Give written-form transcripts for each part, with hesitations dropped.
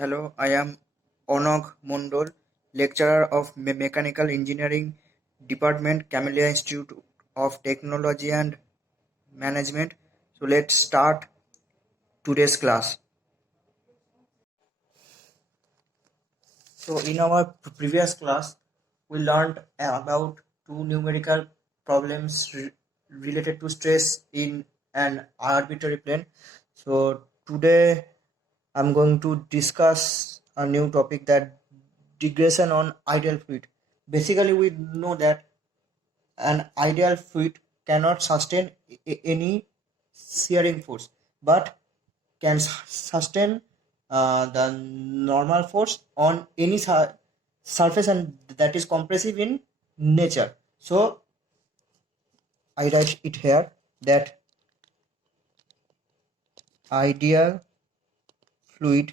Hello, I am Onogh Mondol, lecturer of Mechanical Engineering Department, Camellia Institute of Technology and Management. So let's start today's class. So in our previous class, we learned about two numerical problems related to stress in an arbitrary plane. So today I'm going to discuss a new topic, that digression on ideal fluid. Basically, we know that an ideal fluid cannot sustain any shearing force, but can sustain the normal force on any surface, and that is compressive in nature. So I write it here that ideal fluid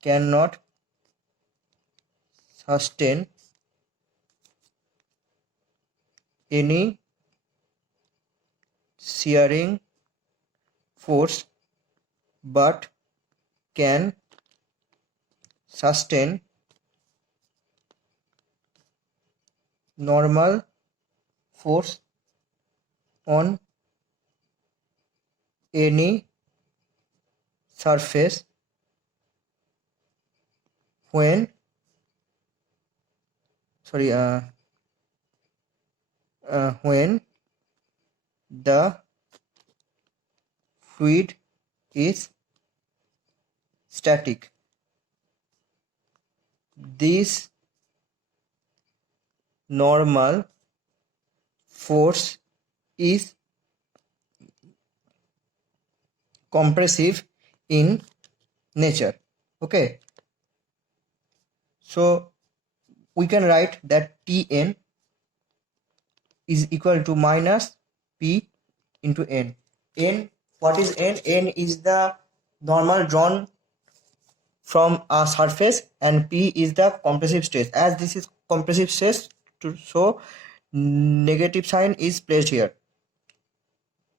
cannot sustain any shearing force, but can sustain normal force on any surface when when the fluid is static. This normal force is compressive in nature. Okay, so we can write that Tn is equal to minus P into N. N, what is N? N is the normal drawn from a surface, and P is the compressive stress. As this is compressive stress, so negative sign is placed here.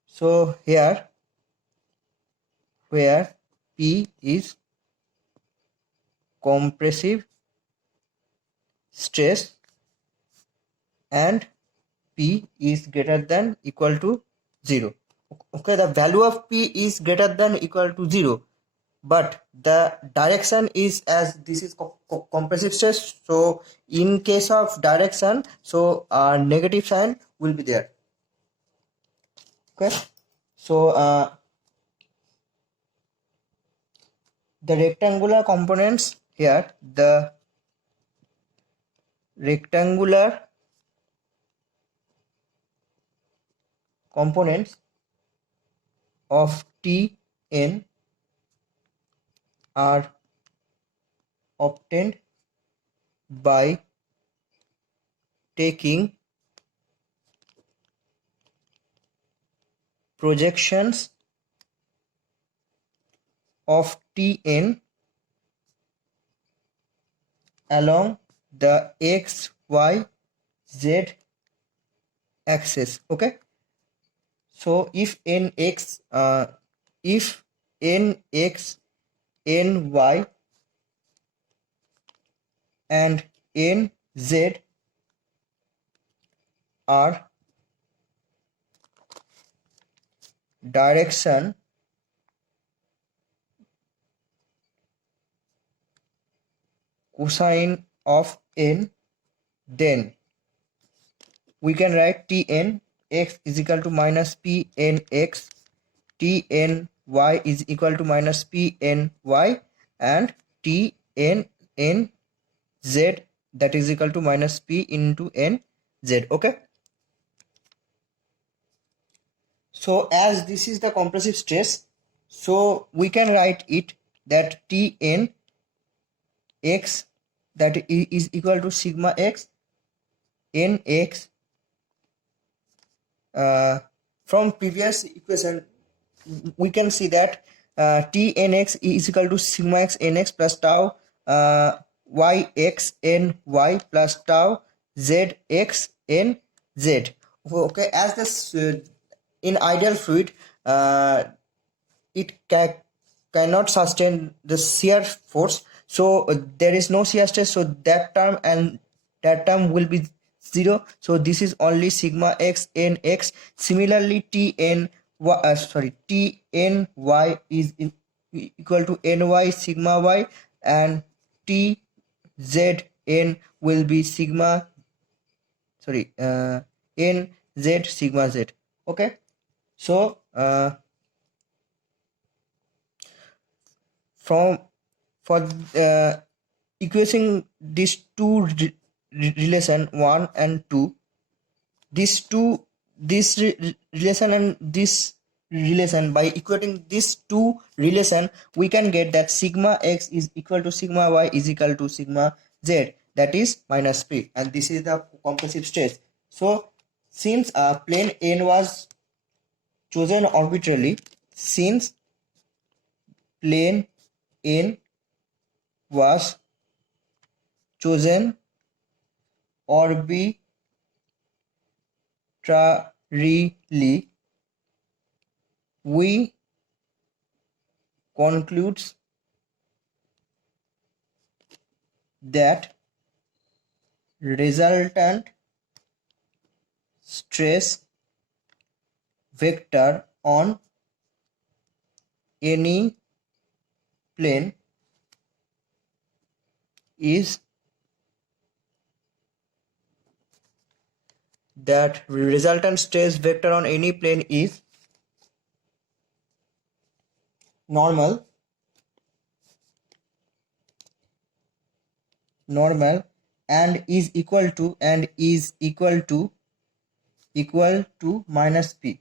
So here, where P is compressive stress and P is greater than equal to 0. Okay, the value of P is greater than equal to 0, but the direction is, as this is compressive stress, so in case of direction, so negative sign will be there. Okay, so the rectangular components here, the rectangular components of Tn are obtained by taking projections of Tn along the x, y, z axis. Okay, so if nx, ny and nz are direction cosine of n, then we can write Tn x is equal to minus Pnx, Tn y is equal to minus Pny, and Tn nz, that is equal to minus P into nz. Okay, so as this is the compressive stress, so we can write it that Tn x, that is equal to sigma x nx. From previous equation we can see that Tnx is equal to sigma x nx plus tau yx ny plus tau zx nz. Okay, as this in ideal fluid, it cannot sustain the shear force, so there is no shear stress, so that term and that term will be 0. So this is only sigma x n x. Similarly t n y is equal to ny sigma y, and t z n will be sigma n z sigma z. Okay, so from for equating these two relation 1 and 2, this relation and this relation, by equating these two relation, we can get that sigma x is equal to sigma y is equal to sigma z, that is minus p, and this is the compressive stress. So since plane n was chosen arbitrarily, since plane n was chosen arbitrarily, we concludes that resultant stress vector on any plane is normal and is equal to minus p.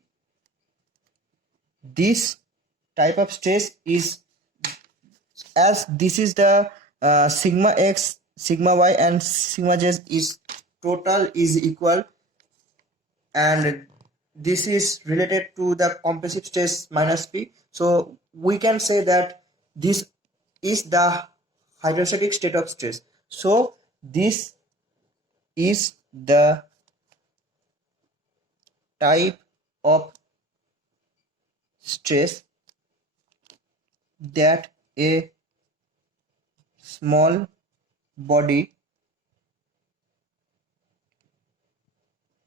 This type of stress is, as this is the sigma x, sigma y and sigma z is total is equal, and this is related to the compressive stress minus p, so we can say that this is the hydrostatic state of stress. So this is the type of stress that a small body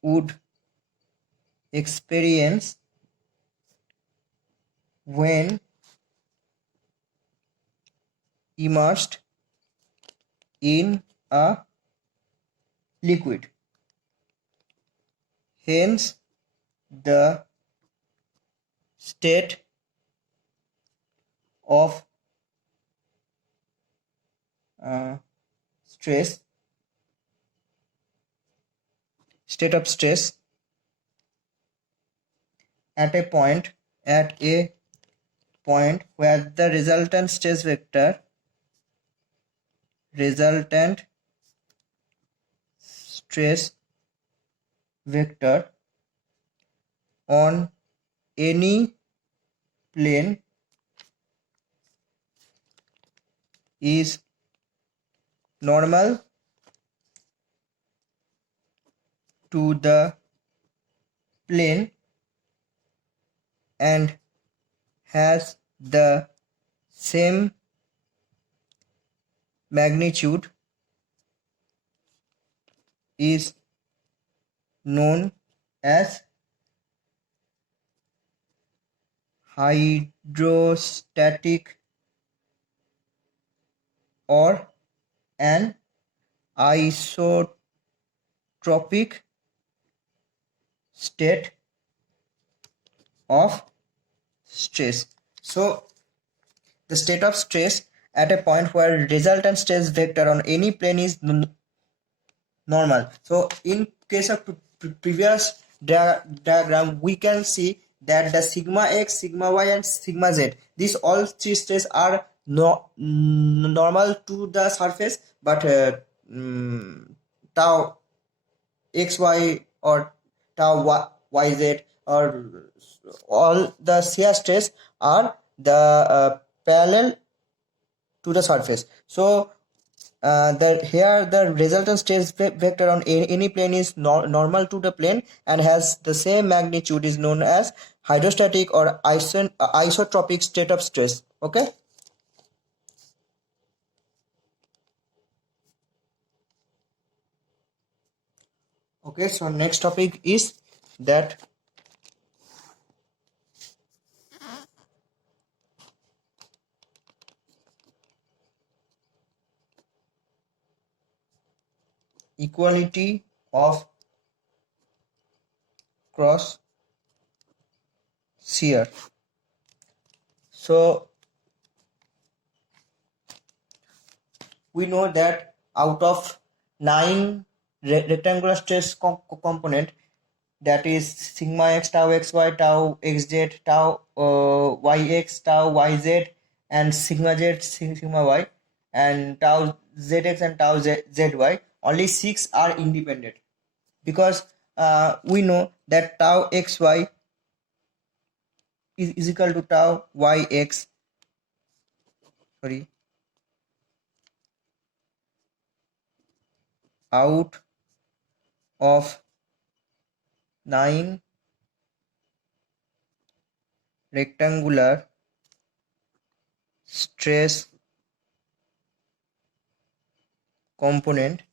would experience when immersed in a liquid. Hence, the state of stress at a point where the resultant stress vector on any plane is normal to the plane and has the same magnitude is known as hydrostatic or an isotropic state of stress. So the state of stress at a point where resultant stress vector on any plane is normal. So in case of previous diagram, we can see that the sigma x, sigma y and sigma z, these all three stresses are normal to the surface, but tau xy or tau yz or all the shear stress are the parallel to the surface. So the resultant stress vector on any plane is normal to the plane and has the same magnitude is known as hydrostatic or isotropic state of stress. Okay. Okay, so next topic is that equality of cross shear. So we know that out of 9 rectangular stress component, that is sigma x, tau xy, tau xz, tau yx, tau yz, and sigma z, sigma y, and tau zx and tau zy, only 6 are independent, because we know that tau xy is equal to tau yx, sorry, out of 9 rectangular stress component,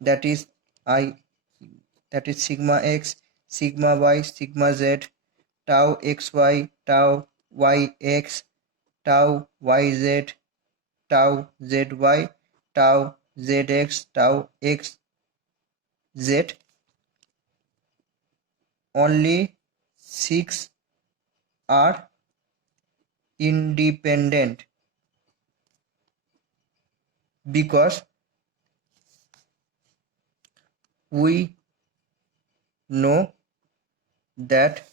that is I, that is sigma x, sigma y, sigma z, tau xy, tau yx, tau yz, tau zy, tau zx, tau xz, only 6 are independent, because we know that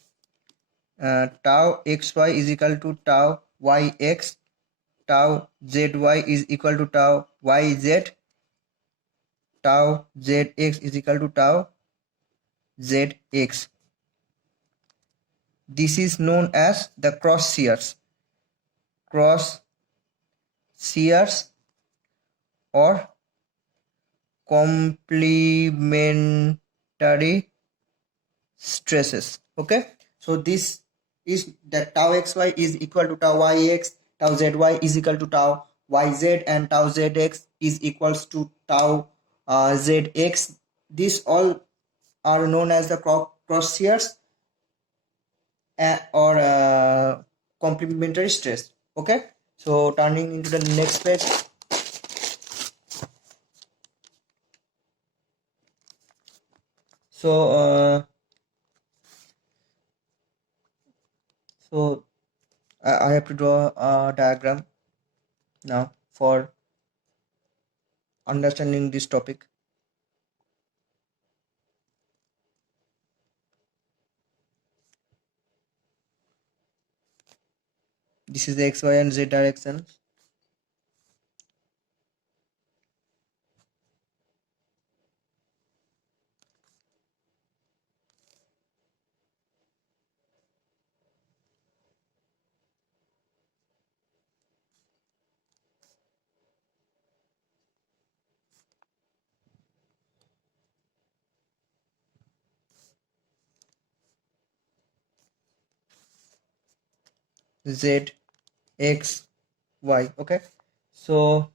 tau xy is equal to tau yx, tau zy is equal to tau yz, tau zx is equal to tau zx. This is known as the cross shears. Cross shears or complementary stresses. Okay, so this is that tau xy is equal to tau yx, tau zy is equal to tau yz, and tau zx is equals to tau zx. These all are known as the cross shears or complementary stress. Okay, so turning into the next page. So I have to draw a diagram now for understanding this topic. This is the x, y, and z direction. Z, x, y. Okay, so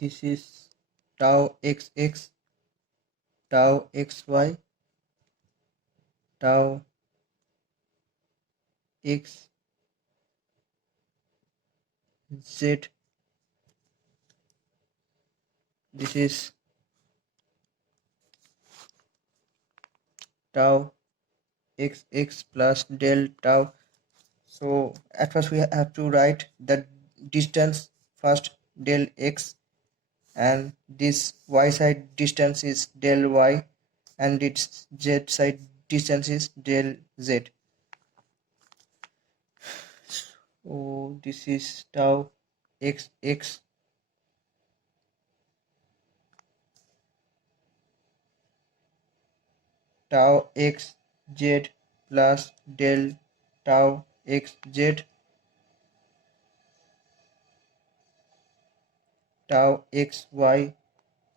this is tau xx, tau xy, tau x z. This is tau xx plus del tau. So at first we have to write the distance first, del x, and this y side distance is del y, and its z side distance is del z. So this is tau x x tau x z plus del tau x z tau x y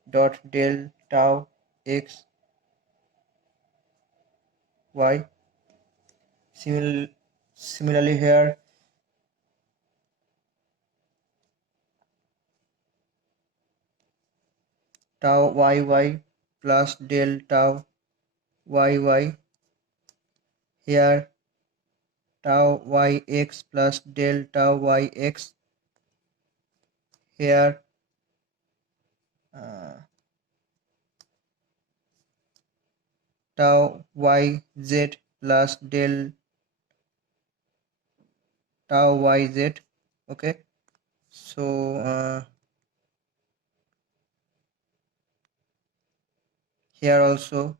dot del tau x y. Similarly here tau y y plus del tau y y. Here tau yx plus del tau yx. Here tau yz plus del tau yz. Okay, so here also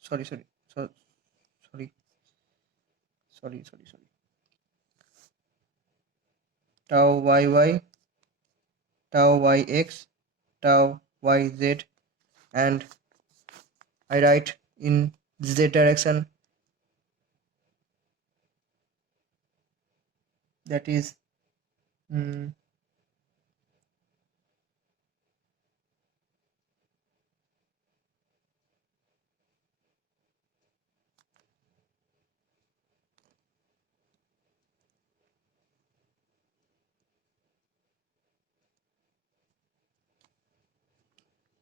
sorry sorry so sorry sorry sorry sorry tau yy tau yx tau yz, and I write in z direction, that is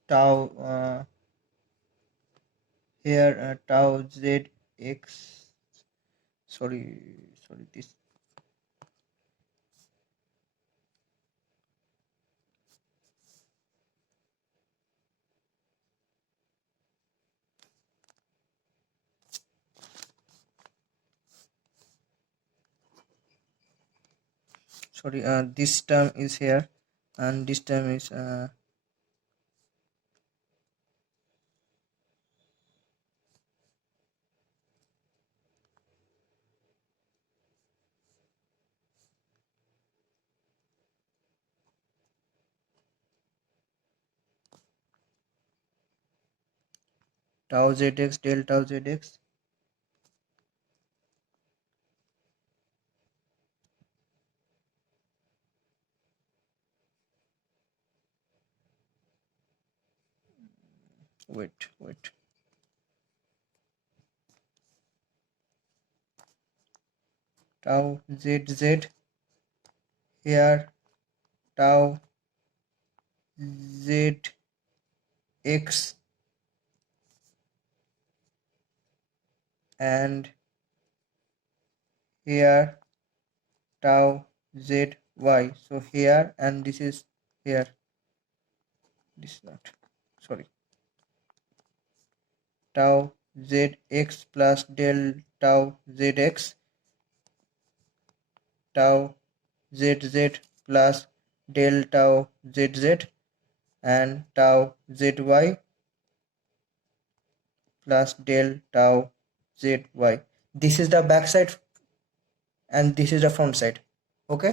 tau here tau zx, sorry this sorry this term is here and this term is tau zx del tau zx. Wait tau zz. Here tau zx and here tau zy. So here and this is here, this is not, sorry, tau zx plus del tau zx tau zz plus del tau zz and tau zy plus del tau zy. This is the back side and this is the front side. Okay,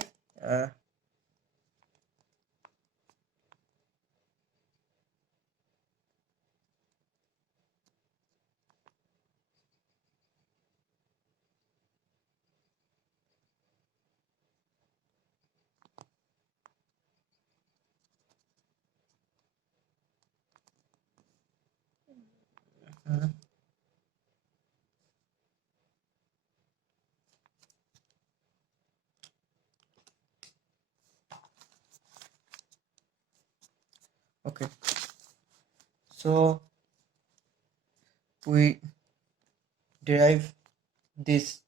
okay, so we derive this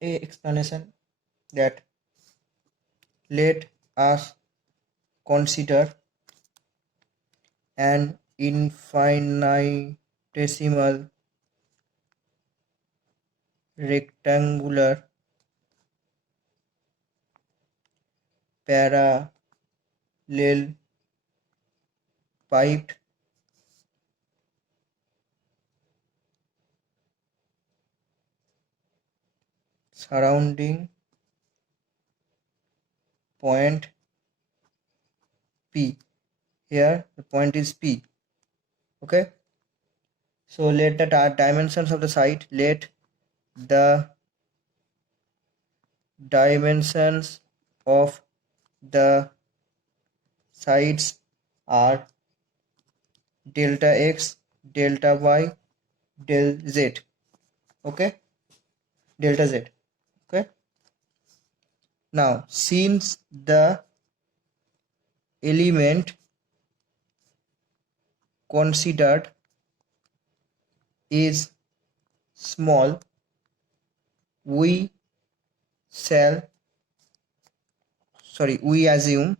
a explanation that let us consider an infinitesimal rectangular parallel piped surrounding point P. Here the point is P. Okay. So let the dimensions of the site, let the dimensions of the sides are delta x, delta y, del z. Okay, delta z. Okay. Now, since the element considered is small, we shall we assume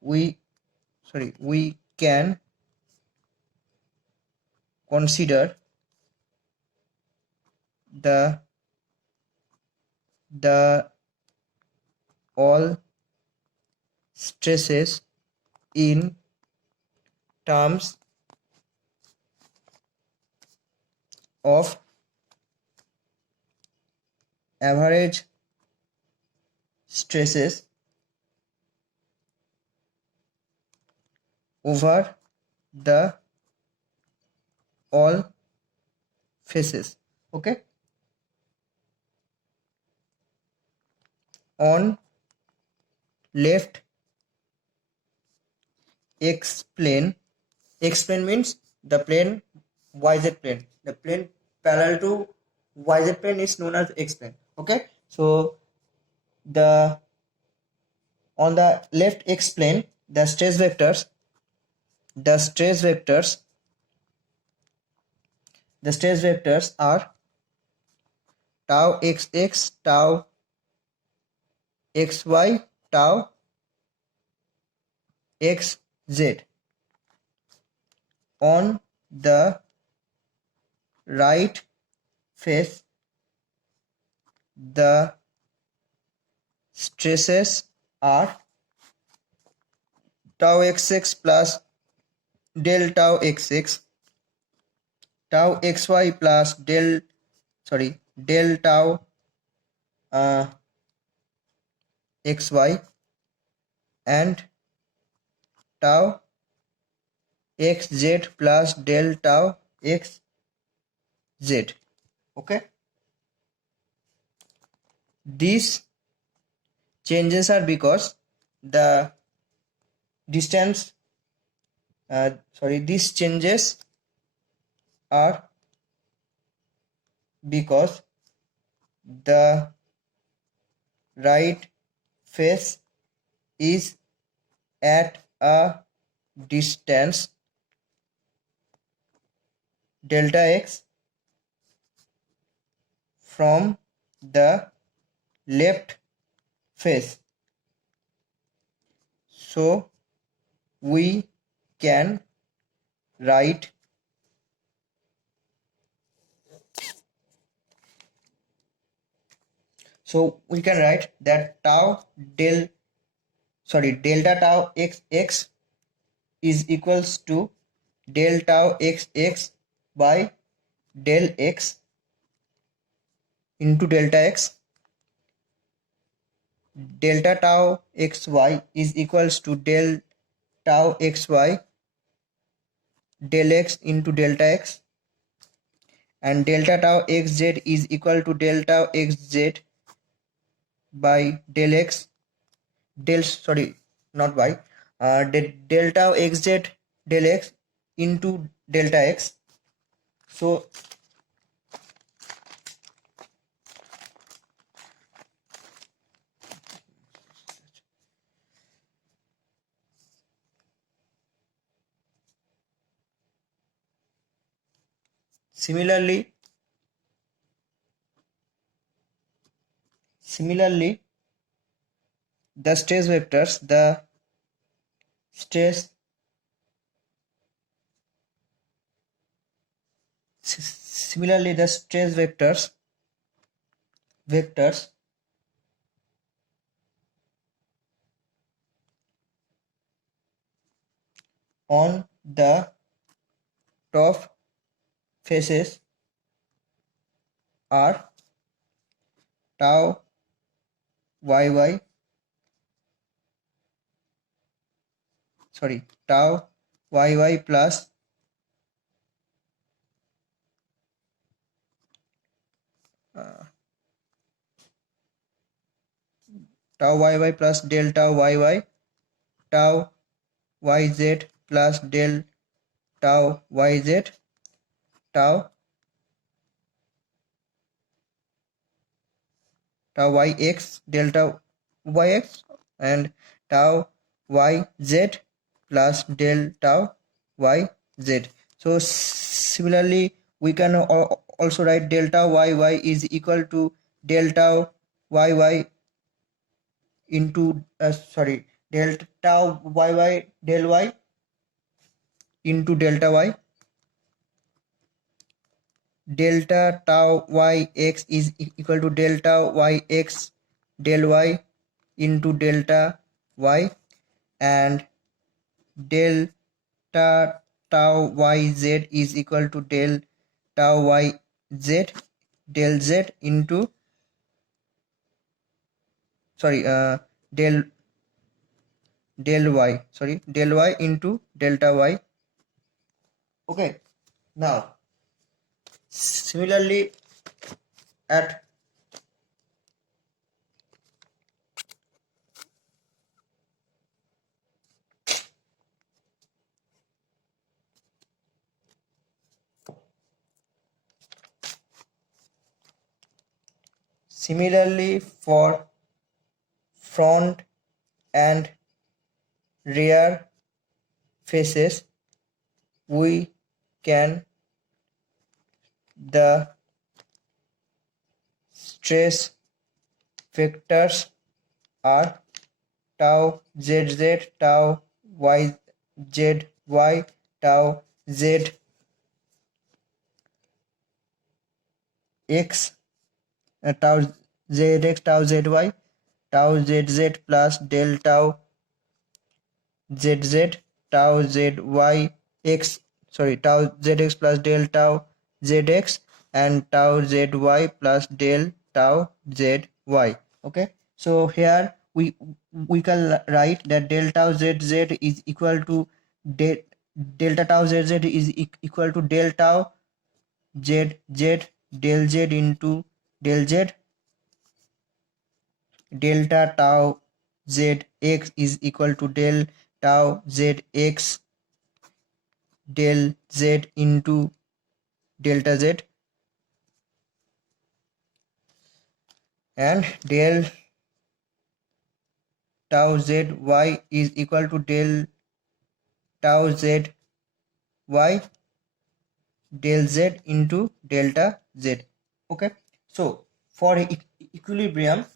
we can consider the all stresses in terms of average stresses over the all faces. Okay. On left x plane means the plane yz plane. The plane parallel to yz plane is known as x plane. Okay. So the on the left x plane, the stress vectors are tau xx, tau xy, tau xz. On the right face, the stresses are tau xx plus del tau xx, tau xy plus del tau xy, and tau xz plus del tau xz. Okay. These changes are because the distance these changes are because the right face is at a distance delta x from the left face. So we can write that delta tau xx is equals to del tau xx by del x into delta x. Delta tau xy is equals to del tau xy del x into delta x, and delta tau xz is equal to del tau xz by del x del tau xz del x into delta x. So similarly the stress vectors on the top faces are tau yy, tau yy plus tau yy plus del tau yy, tau yz plus del tau yz, tau yx delta yx, and tau yz plus del tau yz. So similarly we can also write delta yy is equal to del tau yy into delta tau yy del y into delta y. Delta tau yx is equal to delta yx del y into delta y, and delta tau yz is equal to del tau yz del z into del y into delta y. Okay, now similarly at for front and rear faces, we can the stress vectors are tau zz, tau yzy, tau zx, tau zx, tau zy, tau zz plus del tau zz, tau tau zx plus del tau zx, and tau zy plus del tau zy. Okay, so here we can write that del tau zz is equal to delta tau zz is equal to del tau zz del z into del z. Delta tau zx is equal to del tau zx del z into delta z, and del tau zy is equal to del tau zy del z into delta z. Okay, so for equilibrium,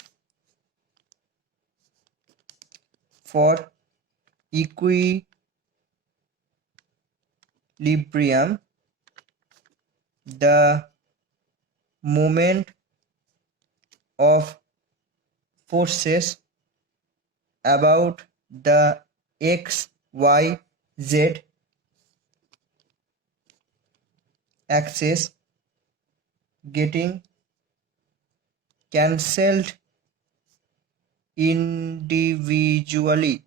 the moment of forces about the x y z axis getting cancelled individually,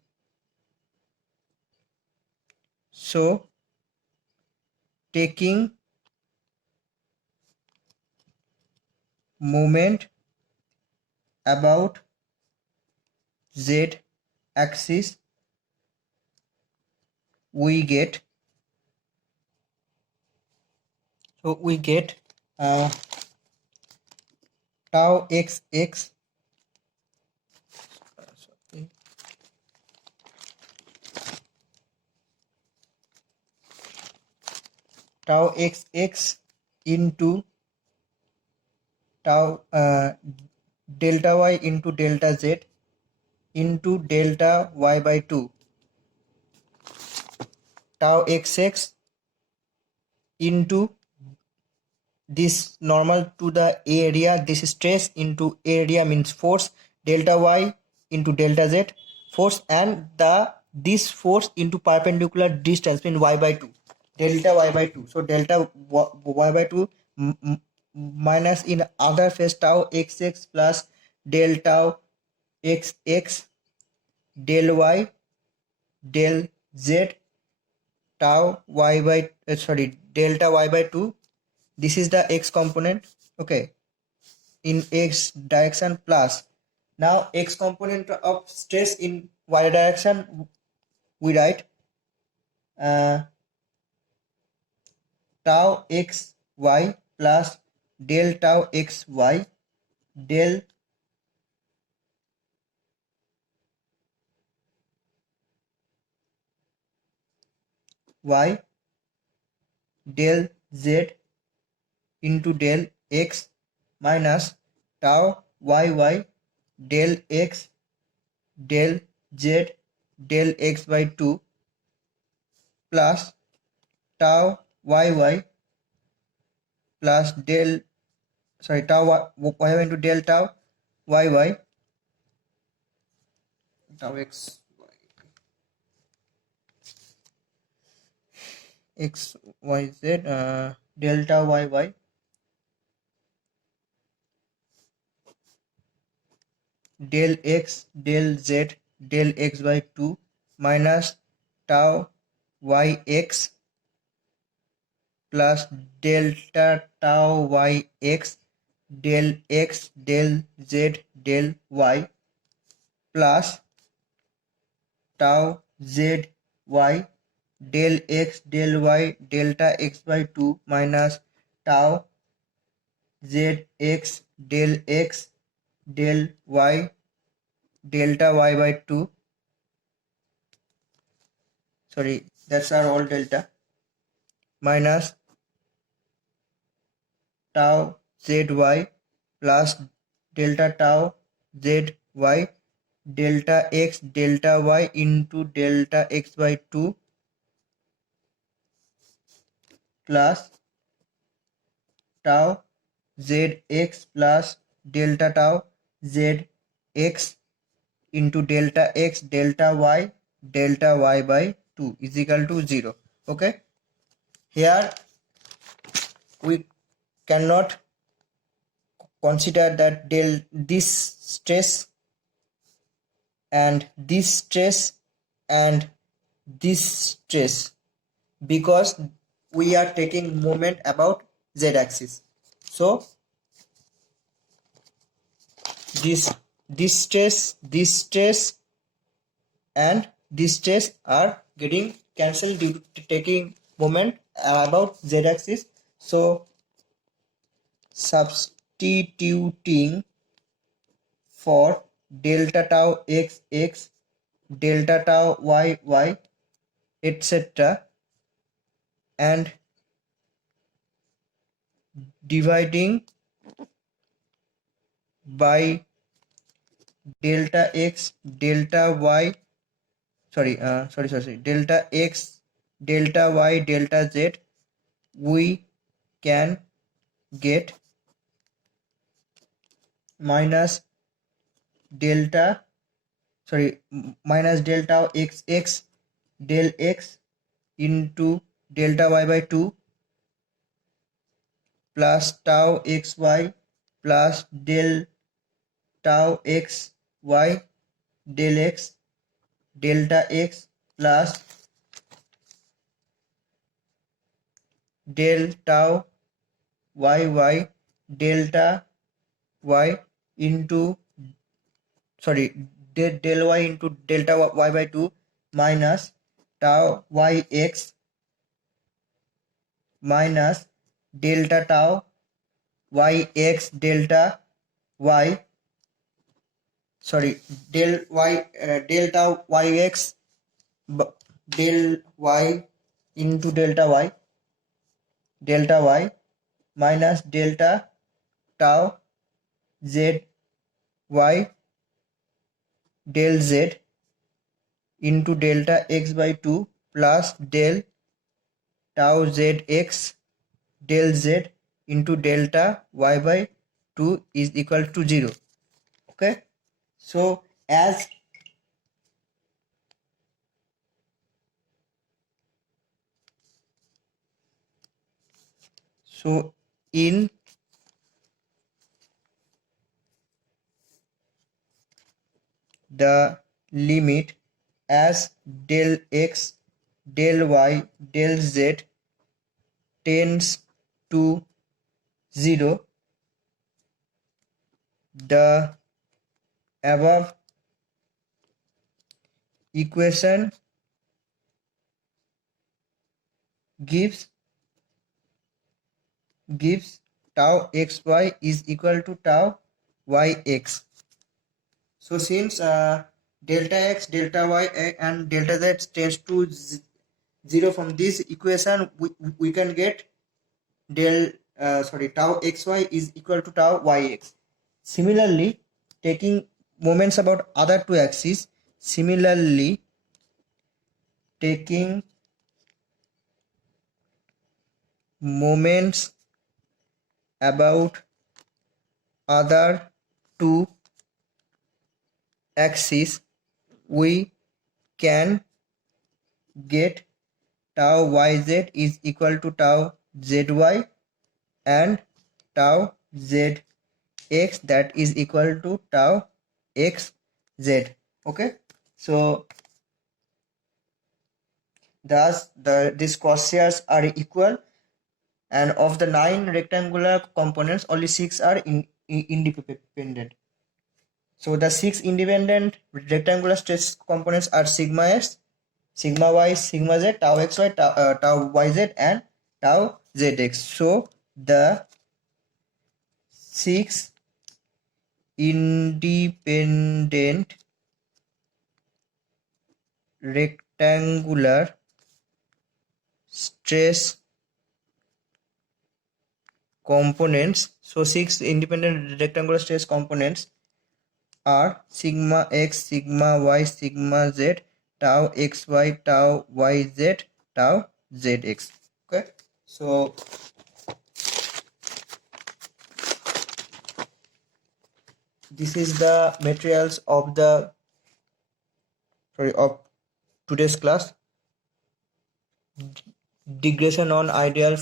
so taking moment about z axis, we get tau xx tau xx into tau delta y into delta z into delta y by 2, tau xx into this normal to the area, this stress into area means force, delta y into delta z force, and this force into perpendicular distance means y by 2, delta y by 2. So delta y by 2 minus in other phase tau xx plus del tau xx del y del z tau y by delta y by 2. This is the x component, okay, in x direction plus. Now x component of stress in y direction, we write tau x y plus del tau x y del y del z into del x minus tau y del x del z del x by 2 plus tau y plus tau y into del tau y tau x y z delta y del x del z del x by 2 minus tau yx plus delta tau yx del x del z del y plus tau z y del x del y delta x by 2 minus tau z x del x del y delta y by 2, sorry, that's our all delta, minus tau zy plus delta tau zy delta x delta y into delta x by 2 plus tau zx plus delta tau zx into delta x delta y by 2 is equal to 0. Okay, here we cannot consider that this stress and this stress and this stress, because we are taking moment about z axis. So this stress and this stress are getting cancelled due to taking moment about z axis. So substituting for delta tau x, delta tau y, etc., and dividing by delta x, delta y, delta x, delta y, delta z, we can get minus delta minus delta x del x into delta y by 2 plus tau xy plus del tau xy del x delta x plus del tau y delta y into del y into delta y by 2 minus tau yx minus delta tau yx delta y delta yx del y into delta y minus delta tau z y del z into delta x by 2 plus del tau zx del z into delta y by 2 is equal to 0. Okay, so in the limit as del x, del y, del z tends to 0, the above equation gives tau xy is equal to tau yx. So since delta x, delta y and delta z tends to 0 from this equation, we can get tau xy is equal to tau yx. Similarly, taking moments about other two axes, taking moments about other two axes, we can get tau yz is equal to tau zy and tau zx that is equal to tau xz. Okay, so thus these crosshairs are equal, and of the 9 rectangular components only 6 are independent. So the 6 independent rectangular stress components are sigma x, sigma y, sigma z, tau xy, tau yz and tau zx. So the 6 independent rectangular stress components, so 6 independent rectangular stress components are sigma x, sigma y, sigma z, tau xy, tau yz, tau zx. Okay, so this is the materials of of today's class. Digression on ideal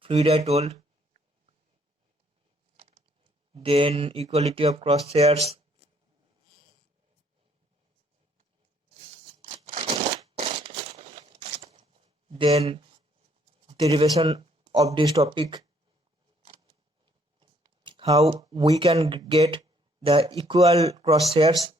fluid I told, then equality of crosshairs, then derivation of this topic, how we can get the equal crosshairs,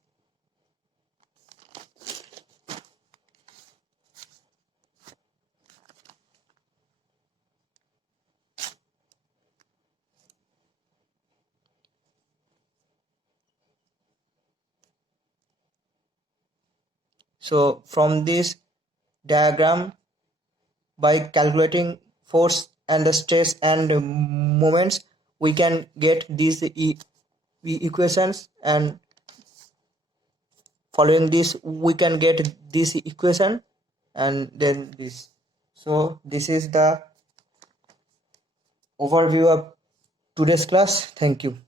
so from this diagram, by calculating force and the stress and moments, we can get these equations, and following this we can get this equation and then this. So this is the overview of today's class. Thank you.